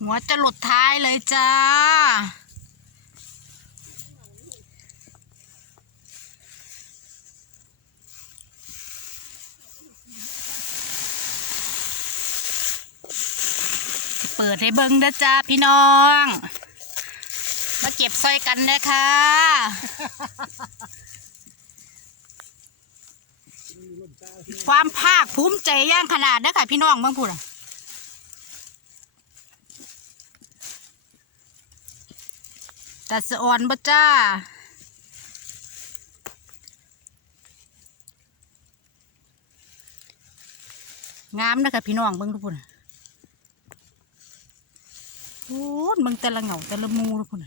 หัวจะหลุดท้ายเลยจ้าเปิดให้เบิ้งเด้อจ้าพี่น้องมาเก็บซอยกันนะคะความภาคภูมิใจย่างขนาดนะค่ะพี่น้องเบิ่งพูดแต่สะอ่อนบ่จ้างามนะคะพี่น้องเบิ่งทุกคนโอ้เบิ่งแต่ละเหงาแต่ละมูทุกคน